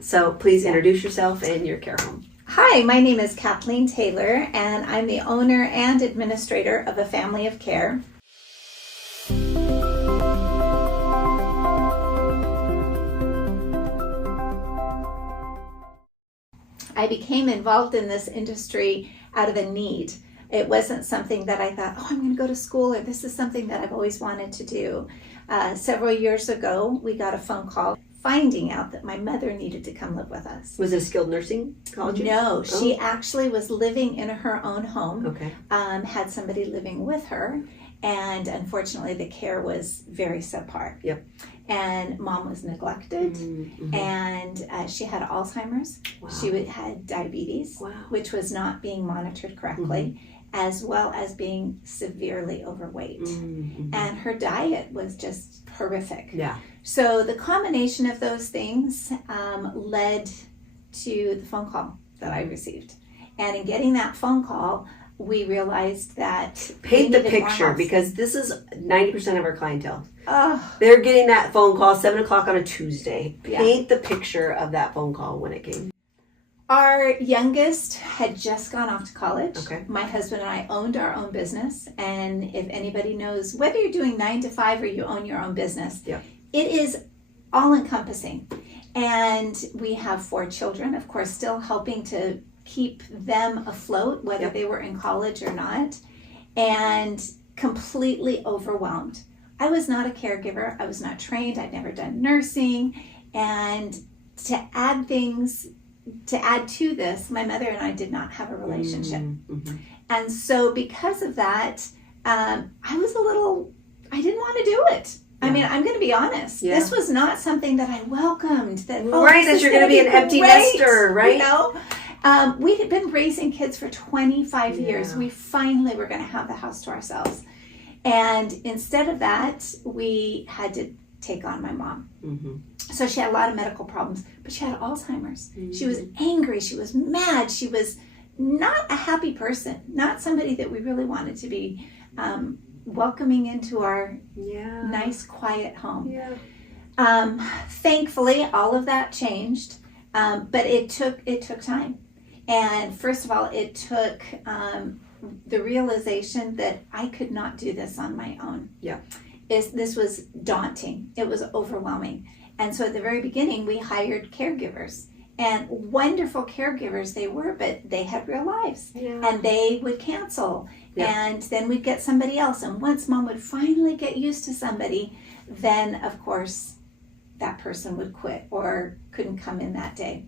So please introduce yourself and your care home. Hi, my name is Kathleen Taylor, and I'm the owner and administrator of a family of care. I became involved in this industry out of a need. It wasn't something that I thought, I'm going to go to school, or this is something that I've always wanted to do. Several years ago, we got a phone call finding out that my mother needed to come live with us. Was it a skilled nursing college? No, she actually was living in her own home. Okay. Had somebody living with her, and unfortunately the care was very subpar. Yep. And mom was neglected, Mm-hmm. and she had Alzheimer's. Wow. She had diabetes, Wow. which was not being monitored correctly, as well as being severely overweight. Mm-hmm. And her diet was just horrific. Yeah. So the combination of those things led to the phone call that I received. And in getting that phone call, we realized that Paint the we needed more picture, help. because this is 90% of our clientele. Oh, They're getting that phone call 7 o'clock on a Tuesday. Yeah. Paint the picture of that phone call when it came. our youngest had just gone off to college. Okay. My husband and I owned our own business. And if anybody knows, whether you're doing 9 to 5 or you own your own business, Yeah. it is all encompassing. And we have 4 children, of course, still helping to keep them afloat, whether Yep. they were in college or not, and completely overwhelmed. I was not a caregiver. I was not trained. I'd never done nursing. And to add to this, my mother and I did not have a relationship. Mm-hmm. And so because of that, I didn't want to do it. I Yeah. mean, I'm going to be honest. Yeah. This was not something that I welcomed. That Right, this as is you're gonna be an great, empty nester, right? You know, we had been raising kids for 25 years. Yeah. We finally were going to have the house to ourselves, and instead of that, we had to take on my mom. Mm-hmm. So she had a lot of medical problems, but she had Alzheimer's. Mm-hmm. She was angry. She was mad. She was not a happy person. Not somebody that we really wanted to be welcoming into our Yeah. nice, quiet home. Yeah. Thankfully, all of that changed, but it took time. And first of all, it took the realization that I could not do this on my own. Yeah. This was daunting. It was overwhelming. And so at the very beginning, we hired caregivers. And wonderful caregivers they were, but they had real lives. Yeah. And they would cancel. Yeah. And then we'd get somebody else. And once mom would finally get used to somebody, then of course that person would quit or couldn't come in that day.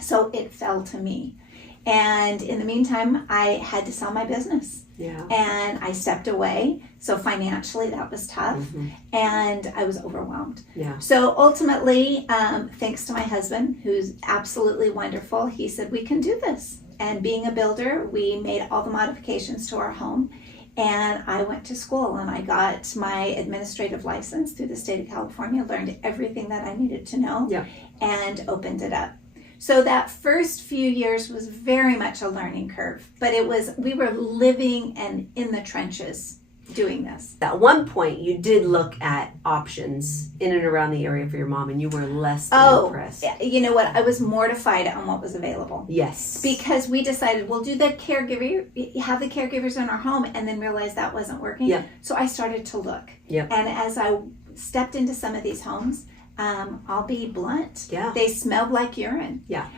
So it fell to me. And in the meantime, I had to sell my business. Yeah. And I stepped away. So financially that was tough. Mm-hmm. And I was overwhelmed. Yeah. So ultimately, thanks to my husband, who's absolutely wonderful, he said, we can do this. And being a builder, we made all the modifications to our home. And I went to school and I got my administrative license through the state of California, learned everything that I needed to know, Yeah. and opened it up. So that first few years was very much a learning curve, but we were living and in the trenches doing this. At one point, you did look at options in and around the area for your mom, and you were less than impressed. You know what? I was mortified on what was available. Yes. Because we decided we'll do the caregiver, have the caregivers in our home, and then realized that wasn't working. Yeah. So I started to look. Yep. And as I stepped into some of these homes, I'll be blunt. Yeah. They smelled like urine. Yeah.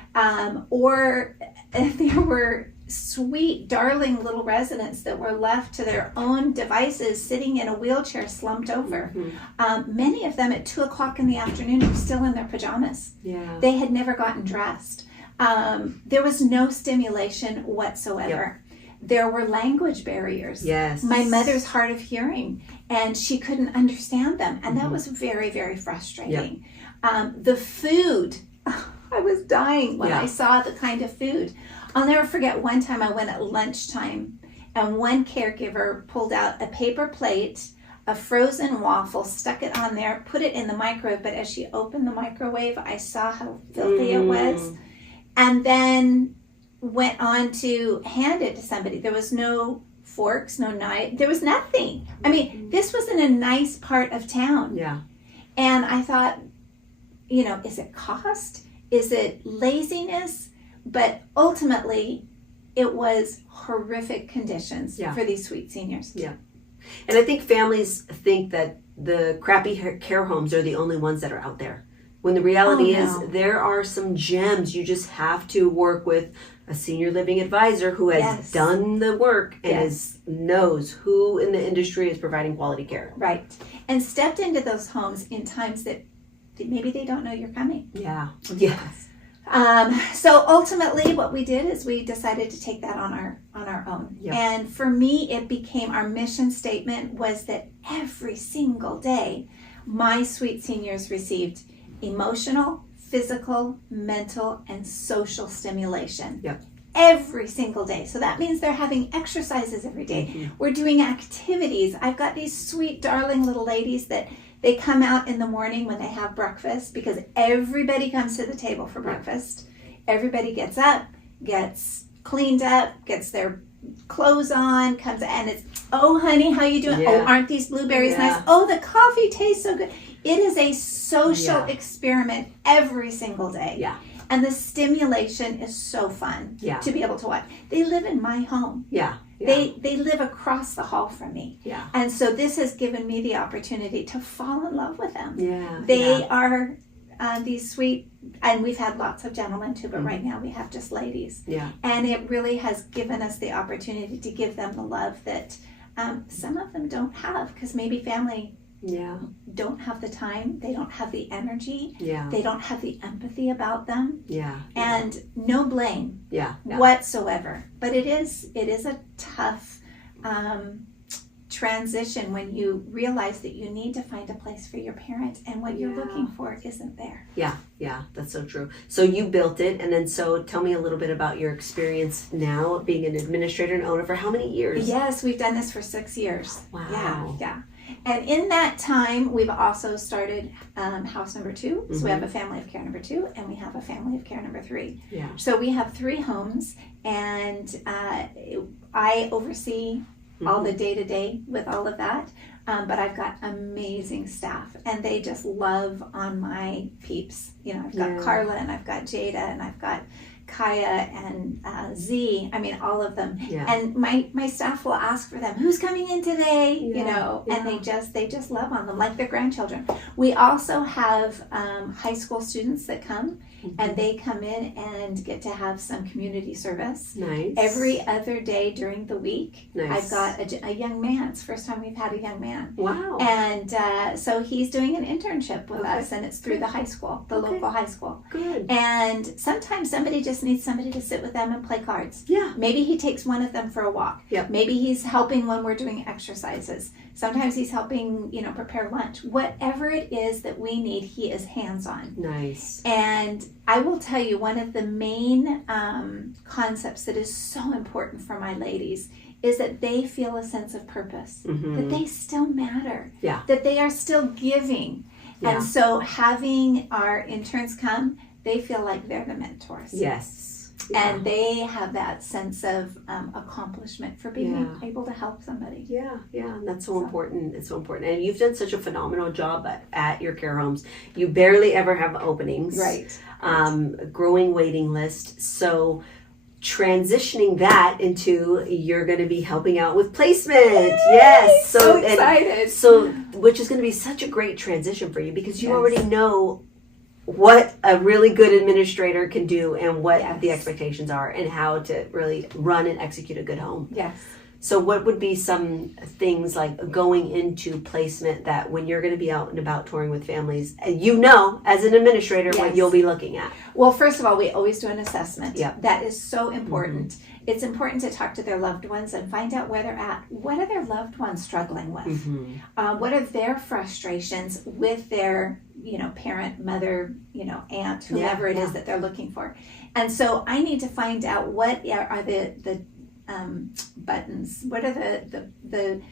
Or there were sweet, darling little residents that were left to their own devices, sitting in a wheelchair, slumped over. Mm-hmm. Many of them at 2:00 in the afternoon were still in their pajamas. Yeah. They had never gotten dressed. There was no stimulation whatsoever. There were language barriers. Yes. My mother's hard of hearing, and she couldn't understand them. And that was very, very frustrating. The food, I was dying when I saw the kind of food. I'll never forget one time I went at lunchtime, and one caregiver pulled out a paper plate, a frozen waffle, stuck it on there, put it in the microwave. But as she opened the microwave, I saw how filthy it was. And then went on to hand it to somebody. There was no forks, no knife. There was nothing. I mean, this was in a nice part of town. Yeah. And I thought, is it cost? is it laziness? But ultimately, it was horrific conditions for these sweet seniors. Yeah. And I think families think that the crappy care homes are the only ones that are out there. When the reality is there are some gems. You just have to work with a senior living advisor who has done the work and knows who in the industry is providing quality care. Right. And stepped into those homes in times that maybe they don't know you're coming. Yeah. Yes. So ultimately what we did is we decided to take that on our own. Yep. And for me, it became our mission statement was that every single day, my sweet seniors received emotional, physical, mental, and social stimulation. Yep. Every single day. So that means they're having exercises every day. Mm-hmm. We're doing activities. I've got these sweet, darling little ladies that they come out in the morning when they have breakfast because everybody comes to the table for breakfast. Everybody gets up, gets cleaned up, gets their clothes on, comes and it's, oh honey, how you doing? Oh, aren't these blueberries nice? Oh, the coffee tastes so good. It is a social experiment every single day. Yeah. And the stimulation is so fun to be able to watch. They live in my home. Yeah. They live across the hall from me. Yeah. And so this has given me the opportunity to fall in love with them. Yeah. They are these sweet, and we've had lots of gentlemen too, but right now we have just ladies. Yeah. And it really has given us the opportunity to give them the love that some of them don't have because maybe family don't have the time, they don't have the energy, they don't have the empathy about them, and no blame whatsoever. But it is a tough transition when you realize that you need to find a place for your parent and what you're looking for isn't there. Yeah, that's so true. So you built it, and then so tell me a little bit about your experience now being an administrator and owner for how many years? Yes, we've done this for 6 years. Wow. Yeah. And in that time, we've also started house number 2. So we have a family of care number 2, and we have a family of care number 3. Yeah. So we have 3 homes, and I oversee all the day-to-day with all of that. But I've got amazing staff, and they just love on my peeps. You know, I've got Carla, and I've got Jada, and I've got Kaya and Z, I mean all of them, and my staff will ask for them, who's coming in today, you know, and they just love on them like their grandchildren. We also have high school students that come, and they come in and get to have some community service. Nice. Every other day during the week. Nice. I've got a young man. It's the first time we've had a young man. Wow. And so he's doing an internship with us, and it's through the high school, the local high school. Good. And sometimes somebody just needs somebody to sit with them and play cards. Yeah. Maybe he takes one of them for a walk. Yep. Maybe he's helping when we're doing exercises. Sometimes he's helping, you know, prepare lunch. Whatever it is that we need, he is hands-on. Nice. And I will tell you, one of the main concepts that is so important for my ladies is that they feel a sense of purpose, that they still matter, that they are still giving. Yeah. And so having our interns come, they feel like they're the mentors. Yes. Yeah. And they have that sense of accomplishment for being able to help somebody. Yeah, and that's so important. It's so important. And you've done such a phenomenal job at your care homes. You barely ever have openings. Right. Growing waiting list. So transitioning that into you're going to be helping out with placement. Yay! Yes. So excited. So which is going to be such a great transition for you because you already know what a really good administrator can do and what the expectations are and how to really run and execute a good home. Yes. So what would be some things like going into placement that when you're going to be out and about touring with families, you know, as an administrator, what you'll be looking at? Well, first of all, we always do an assessment. Yep. That is so important. It's important to talk to their loved ones and find out where they're at. What are their loved ones struggling with? What are their frustrations with their, you know, parent, mother, you know, aunt, whoever it is that they're looking for. And so I need to find out what are the buttons. What are the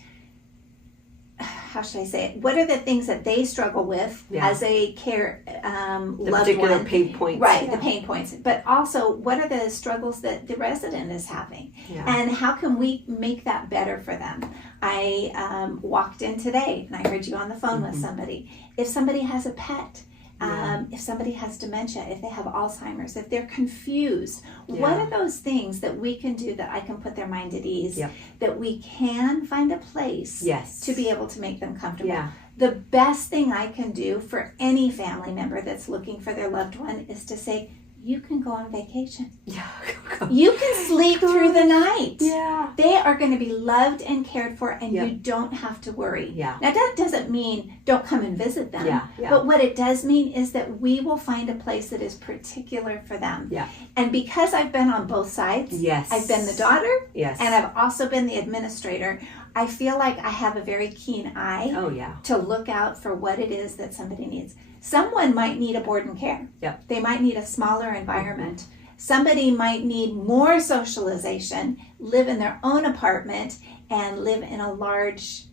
how should I say it? What are the things that they struggle with as a care the loved particular one? pain points. Right, the pain points. But also, what are the struggles that the resident is having? And how can we make that better for them? I walked in today, and I heard you on the phone with somebody. If somebody has a pet, If somebody has dementia, if they have Alzheimer's, if they're confused, what are those things that we can do that I can put their mind at ease, that we can find a place to be able to make them comfortable. The best thing I can do for any family member that's looking for their loved one is to say, you can go on vacation. You can sleep through the night. They are going to be loved and cared for, and you don't have to worry. Now, that doesn't mean don't come and visit them. But what it does mean is that we will find a place that is particular for them. And because I've been on both sides, I've been the daughter, and I've also been the administrator, I feel like I have a very keen eye to look out for what it is that somebody needs. Someone might need a board and care. They might need a smaller environment. Somebody might need more socialization, live in their own apartment, and live in a large,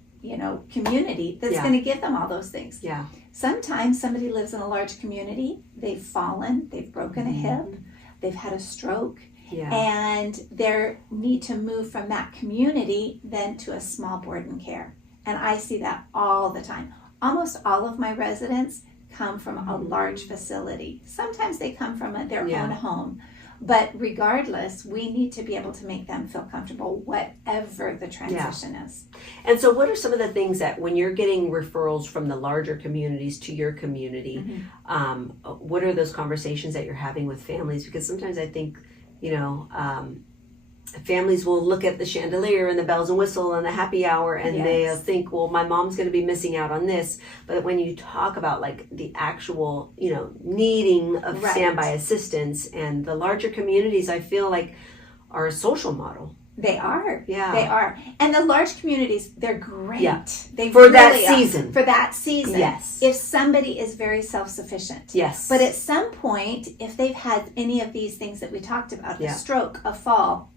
community that's going to give them all those things. Sometimes somebody lives in a large community, they've fallen, they've broken a hip, they've had a stroke, and they need to move from that community then to a small board and care. And I see that all the time. Almost all of my residents come from a large facility. Sometimes they come from their own home. But regardless, we need to be able to make them feel comfortable, whatever the transition is. And so what are some of the things that when you're getting referrals from the larger communities to your community, what are those conversations that you're having with families? Because sometimes I think, families will look at the chandelier and the bells and whistle and the happy hour and they'll think, well, my mom's going to be missing out on this. But when you talk about like the actual, needing of standby assistance, and the larger communities, I feel like are a social model. They are. They are. And the large communities, they're great. They for really that season. For that season. Yes. If somebody is very self-sufficient. Yes. But at some point, if they've had any of these things that we talked about, a stroke, a fall,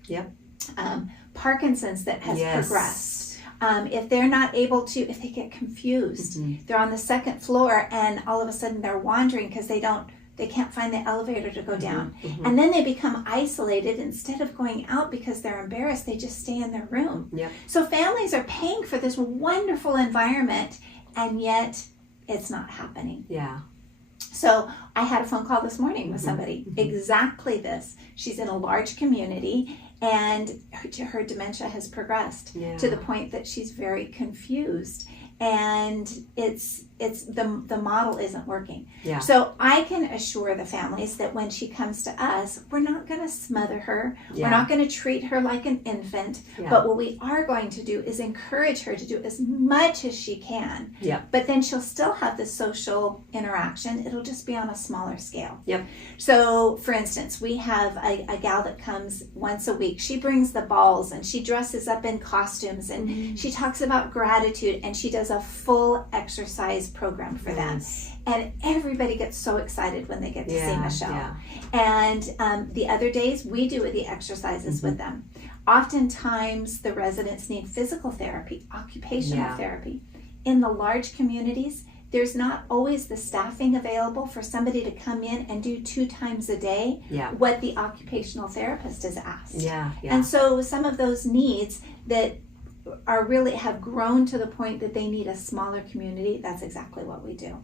Parkinson's that has progressed, if they're not able to, if they get confused, they're on the second floor and all of a sudden they're wandering because they can't find the elevator to go down. And then they become isolated. Instead of going out because they're embarrassed, they just stay in their room. So families are paying for this wonderful environment, and yet it's not happening. So I had a phone call this morning with somebody, exactly this. She's in a large community, and her dementia has progressed to the point that she's very confused. And it's the model isn't working. So I can assure the families that when she comes to us, we're not going to smother her. We're not going to treat her like an infant. But what we are going to do is encourage her to do as much as she can. But then she'll still have the social interaction. It'll just be on a smaller scale. So for instance, we have a gal that comes once a week. She brings the balls and she dresses up in costumes and she talks about gratitude, and she does a full exercise program for them. And everybody gets so excited when they get to see Michelle. And the other days we do the exercises with them. Oftentimes the residents need physical therapy, occupational therapy. In the large communities, there's not always the staffing available for somebody to come in and do 2 times a day what the occupational therapist has asked. And so some of those needs that are really have grown to the point that they need a smaller community. That's exactly what we do.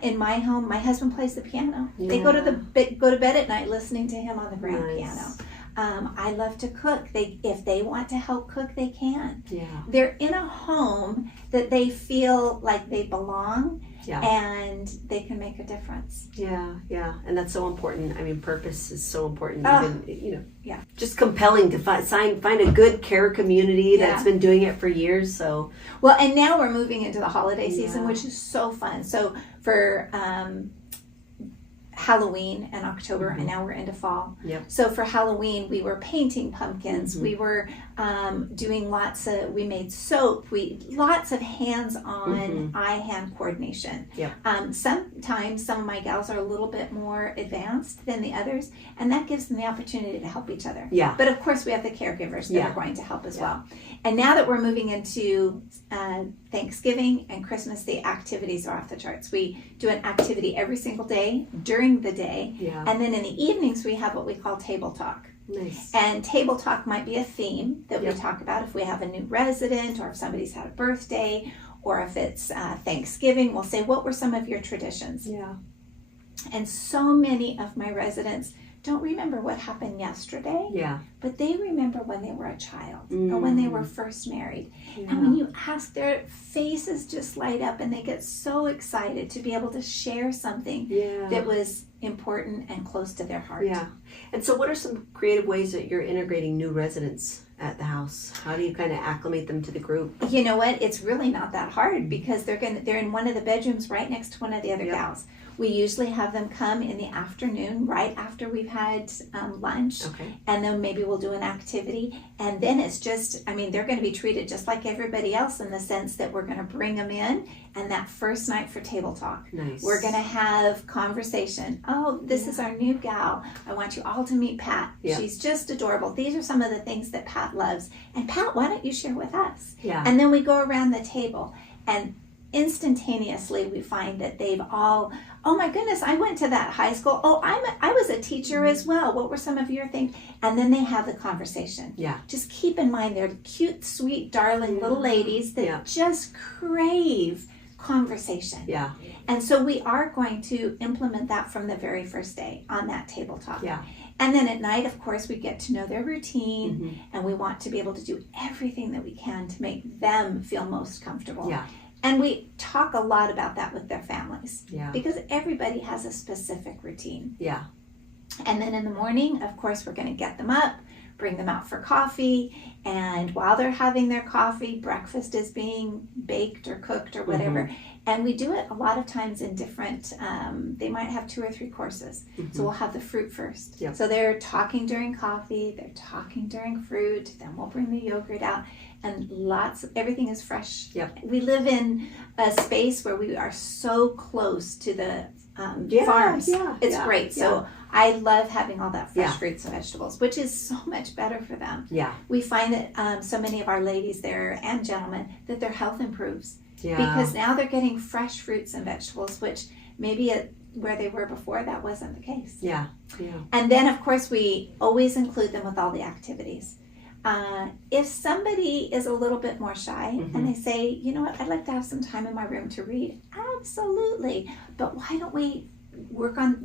In my home, my husband plays the piano. They go to bed at night listening to him on the grand piano. I love to cook. If they want to help cook, they can. They're in a home that they feel like they belong, and they can make a difference. And that's so important. I mean, purpose is so important. Even just compelling to find a good care community that's been doing it for years. So well, and now we're moving into the holiday season, which is so fun. So for Halloween and October, and now we're into fall. So for Halloween, we were painting pumpkins. We were doing we made soap. Lots of hands-on eye-hand coordination. Sometimes some of my gals are a little bit more advanced than the others, and that gives them the opportunity to help each other. But of course, we have the caregivers that are going to help as well. And now that we're moving into Thanksgiving and Christmas, the activities are off the charts. We do an activity every single day during the day, and then in the evenings we have what we call table talk. And table talk might be a theme that we talk about if we have a new resident, or if somebody's had a birthday, or if it's Thanksgiving, we'll say, what were some of your traditions? Yeah. And so many of my residents don't remember what happened yesterday, but they remember when they were a child or when they were first married. Yeah. And when you ask, their faces just light up and they get so excited to be able to share something that was important and close to their heart. Yeah. And so what are some creative ways that you're integrating new residents at the house? How do you kind of acclimate them to the group? You know what? It's really not that hard because they're in one of the bedrooms right next to one of the other gals. We usually have them come in the afternoon, right after we've had lunch, and then maybe we'll do an activity. And then it's just, they're going to be treated just like everybody else in the sense that we're going to bring them in, and that first night for table talk, we're going to have conversation. Oh, this is our new gal. I want you all to meet Pat. She's just adorable. These are some of the things that Pat loves. And Pat, why don't you share with us? And then we go around the table, and instantaneously we find that they've all, oh my goodness, I went to that high school. Oh, I was a teacher as well. What were some of your things? And then they have the conversation. Just keep in mind they're cute, sweet, darling little ladies that just crave conversation. And so we are going to implement that from the very first day on that table talk. And then at night, of course, we get to know their routine, and we want to be able to do everything that we can to make them feel most comfortable. And we talk a lot about that with their families because everybody has a specific routine. And then in the morning, of course, we're going to get them up, bring them out for coffee, and while they're having their coffee, breakfast is being baked or cooked or whatever. And we do it a lot of times in different, they might have 2 or 3 courses. So we'll have the fruit first. So they're talking during coffee, they're talking during fruit, then we'll bring the yogurt out, and everything is fresh. We live in a space where we are so close to the farms. It's great. So I love having all that fresh fruits and vegetables, which is so much better for them. We find that so many of our ladies there and gentlemen, that their health improves. Because now they're getting fresh fruits and vegetables, which maybe where they were before, that wasn't the case. And then, of course, we always include them with all the activities. If somebody is a little bit more shy and they say, you know what, I'd like to have some time in my room to read. Absolutely. But why don't we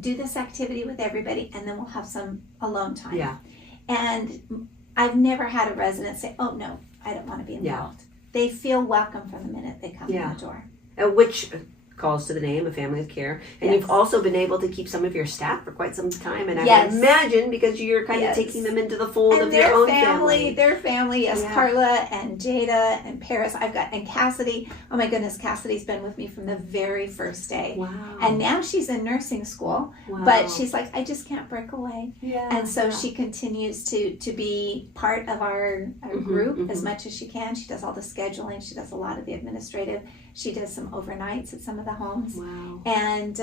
do this activity with everybody, and then we'll have some alone time. And I've never had a resident say, oh, no, I don't want to be involved. They feel welcome from the minute they come in the door. Which calls to the name, a family of care. And you've also been able to keep some of your staff for quite some time. And I would imagine because you're kind of taking them into the fold of your own family. Their family, yes, Carla and Jada and Paris. And Cassidy. Oh my goodness, Cassidy's been with me from the very first day. And now she's in nursing school. But she's like, I just can't break away. And so she continues to be part of our group as much as she can. She does all the scheduling. She does a lot of the administrative. She does some overnights at some of the homes. And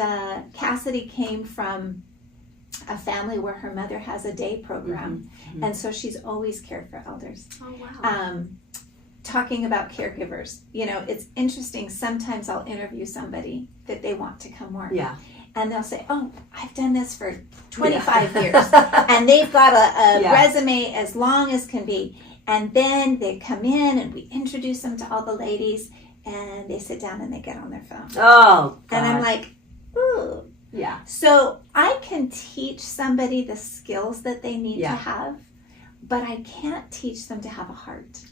Cassidy came from a family where her mother has a day program. And so she's always cared for elders. Talking about caregivers, it's interesting. Sometimes I'll interview somebody that they want to come work. And they'll say, oh, I've done this for 25 years. And they've got a resume as long as can be. And then they come in and we introduce them to all the ladies. And they sit down and they get on their phone. Oh, God. And I'm like, ooh. So I can teach somebody the skills that they need to have, but I can't teach them to have a heart.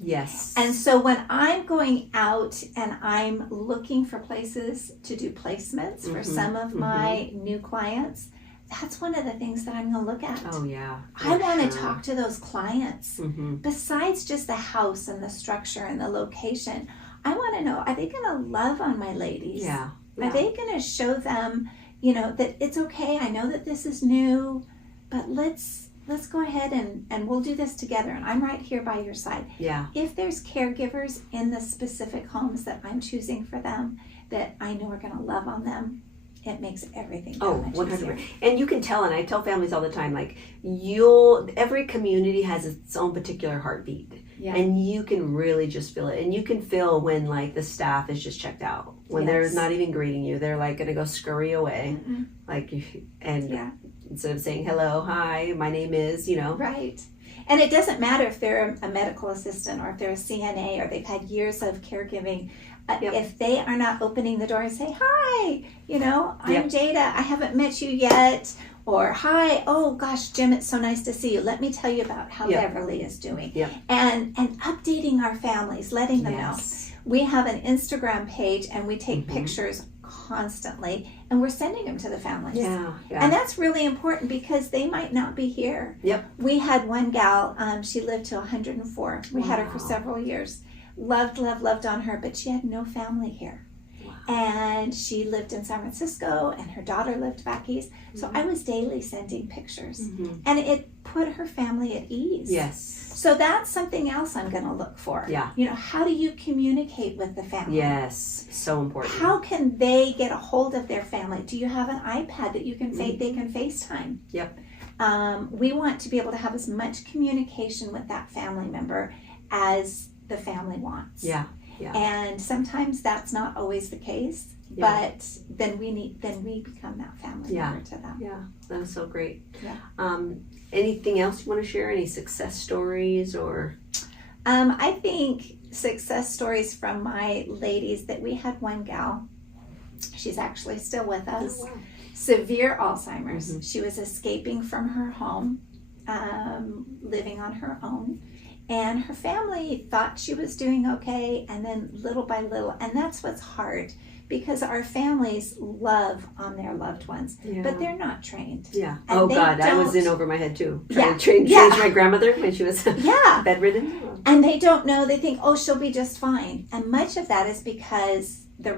And so when I'm going out and I'm looking for places to do placements for some of my new clients, that's one of the things that I'm going to look at. I want to talk to those clients. Besides just the house and the structure and the location, I want to know, are they going to love on my ladies? Are they going to show them, that it's okay, I know that this is new, but let's go ahead and we'll do this together, and I'm right here by your side. If there's caregivers in the specific homes that I'm choosing for them that I know are going to love on them, it makes everything that much 100%. Easier. And you can tell, and I tell families all the time, like, every community has its own particular heartbeat. And you can really just feel it. And you can feel when, like, the staff is just checked out. When they're not even greeting you. They're, like, going to go scurry away. Instead of saying, hello, hi, my name is, Right. And it doesn't matter if they're a medical assistant or if they're a CNA or they've had years of caregiving. If they are not opening the door and say, hi, I'm Yep. Jada, I haven't met you yet. Or, hi, oh gosh, Jim, it's so nice to see you. Let me tell you about how Yep. Beverly is doing. Yep. And updating our families, letting them know. We have an Instagram page and we take pictures constantly and we're sending them to the families. Yeah. And that's really important because they might not be here. Yep. We had one gal, she lived till 104. We had her for several years. Loved on her, but she had no family here. And she lived in San Francisco and her daughter lived back east. So I was daily sending pictures and it put her family at ease. Yes. So that's something else I'm going to look for. Yeah. How do you communicate with the family? Yes. So important. How can they get a hold of their family? Do you have an iPad that you can they can FaceTime? Yep. We want to be able to have as much communication with that family member as the family wants. Yeah. Yeah. And sometimes that's not always the case, but then we become that family member to them. Yeah, that was so great. Yeah. Anything else you want to share? Any success stories or? I think success stories from my ladies that we had one gal. She's actually still with us. Oh, wow. Severe Alzheimer's. She was escaping from her home, living on her own. And her family thought she was doing okay, and then little by little, and that's what's hard because our families love on their loved ones, but they're not trained. Yeah. And oh God, I was in over my head too. Trying to change my grandmother when she was bedridden. And they don't know. They think, oh, she'll be just fine. And much of that is because the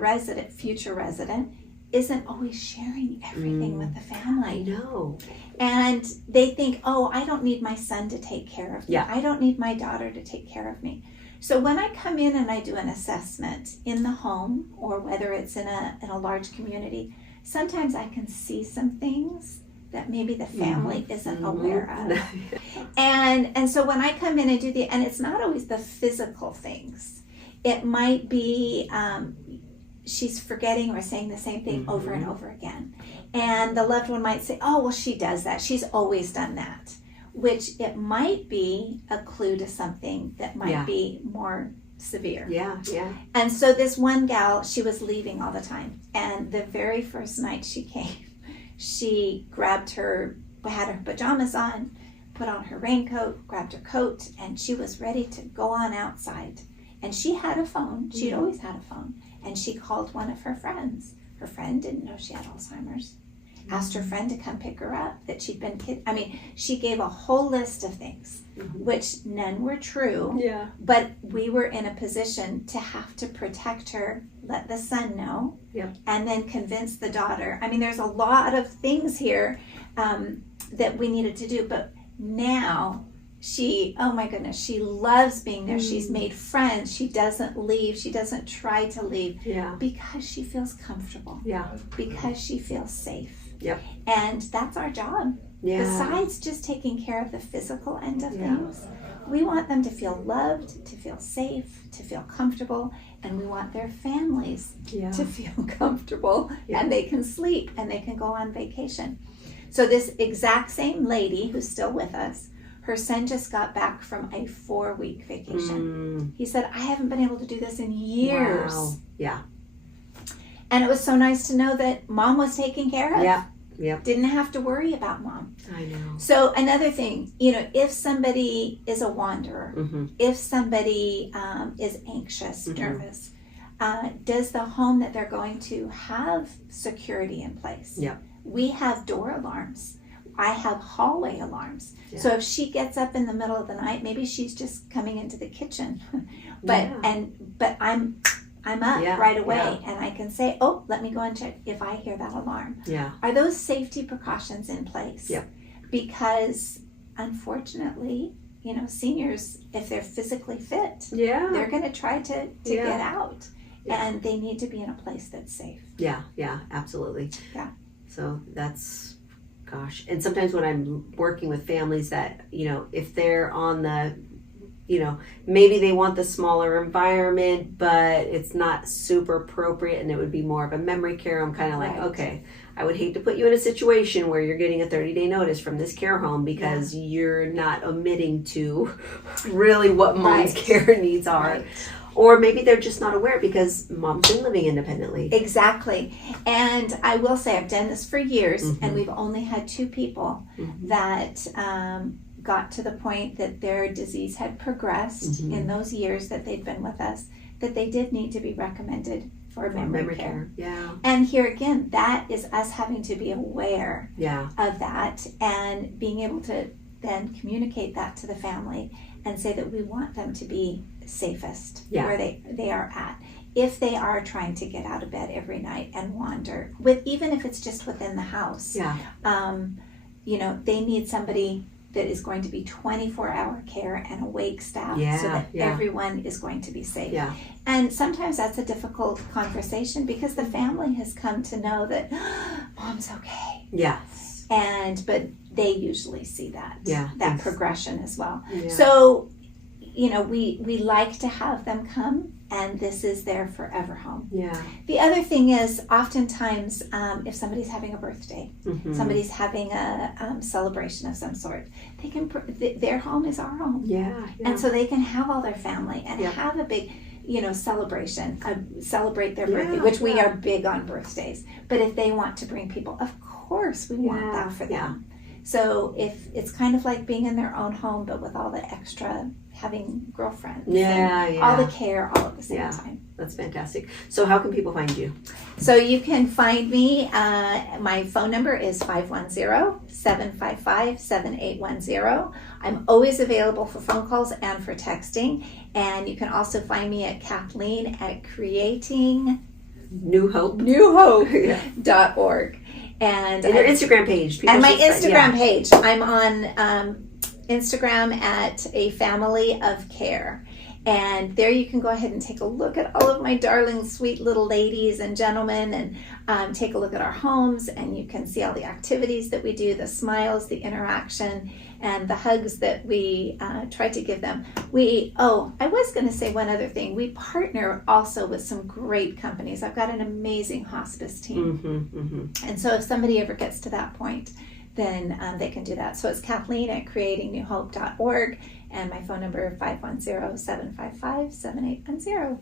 future resident, isn't always sharing everything with the family. I know. And they think, oh, I don't need my son to take care of me. Yeah. I don't need my daughter to take care of me. So when I come in and I do an assessment in the home or whether it's in a large community, sometimes I can see some things that maybe the family isn't aware of. And so when I come in and and it's not always the physical things. It might be she's forgetting or saying the same thing over and over again. And the loved one might say, oh, well, she does that. She's always done that. Which it might be a clue to something that might be more severe. Yeah. And so this one gal, she was leaving all the time. And the very first night she came, she grabbed had her pajamas on, put on her raincoat, grabbed her coat, and she was ready to go on outside. And she had a phone. She'd always had a phone. And she called one of her friends. Her friend didn't know she had Alzheimer's. Asked her friend to come pick her up, that she'd been she gave a whole list of things, which none were true. Yeah. But we were in a position to have to protect her, let the son know, and then convince the daughter. There's a lot of things here that we needed to do, but now oh my goodness, she loves being there. She's made friends. She doesn't leave. She doesn't try to leave because she feels comfortable. Yeah. Because she feels safe. Yep. And that's our job. Yeah. Besides just taking care of the physical end of things, we want them to feel loved, to feel safe, to feel comfortable, and we want their families to feel comfortable and they can sleep and they can go on vacation. So this exact same lady who's still with us, her son just got back from a 4-week vacation. He said, I haven't been able to do this in years. Wow. Yeah. And it was so nice to know that mom was taken care of. Yeah. Yep. Didn't have to worry about mom. I know. So another thing, if somebody is a wanderer, if somebody is anxious, nervous, does the home that they're going to have security in place? Yeah. We have door alarms. I have hallway alarms. Yeah. So if she gets up in the middle of the night, maybe she's just coming into the kitchen, but I'm up right away and I can say, oh, let me go and check if I hear that alarm. Yeah. Are those safety precautions in place? Yeah. Because unfortunately, seniors, if they're physically fit, they're going to try to get out and they need to be in a place that's safe. Yeah. Yeah, absolutely. Yeah. So that's, gosh. And sometimes when I'm working with families that, if they're on the, maybe they want the smaller environment, but it's not super appropriate and it would be more of a memory care. I'm kind of like, okay, I would hate to put you in a situation where you're getting a 30-day notice from this care home because you're not omitting to really what mom's care needs are. Right. Or maybe they're just not aware because mom's been living independently. Exactly. And I will say I've done this for years, and we've only had 2 people that got to the point that their disease had progressed in those years that they'd been with us, that they did need to be recommended for memory care. Yeah. And here again, that is us having to be aware Yeah. of that and being able to then communicate that to the family and say that we want them to be safest where they are at. If they are trying to get out of bed every night and wander, even if it's just within the house, you know, they need somebody that is going to be 24-hour care and awake staff so that everyone is going to be safe. Yeah. And sometimes that's a difficult conversation because the family has come to know that mom's okay. Yes. But they usually see that progression as well. Yeah. So, you know, we like to have them come, and this is their forever home. Yeah. The other thing is, oftentimes, if somebody's having a birthday, somebody's having a celebration of some sort, they can their home is our home. Yeah. And so they can have all their family and have a big, you know, celebration, celebrate their birthday, which we are big on birthdays. But if they want to bring people, of course we want that for them. So if it's kind of like being in their own home, but with all the extra, having girlfriends, all the care all at the same time. That's fantastic. So how can people find you? So you can find me, my phone number is 510-755-7810. I'm always available for phone calls and for texting. And you can also find me at Kathleen at creatingnewhope.org. And your Instagram page. And my Instagram page. I'm on Instagram at A Family of Care. And there you can go ahead and take a look at all of my darling, sweet little ladies and gentlemen, and take a look at our homes, and you can see all the activities that we do, the smiles, the interaction, and the hugs that we try to give them. I was going to say one other thing. We partner also with some great companies. I've got an amazing hospice team. And so if somebody ever gets to that point, then they can do that. So it's Kathleen at creatingnewhope.org, and my phone number 510-755-7810.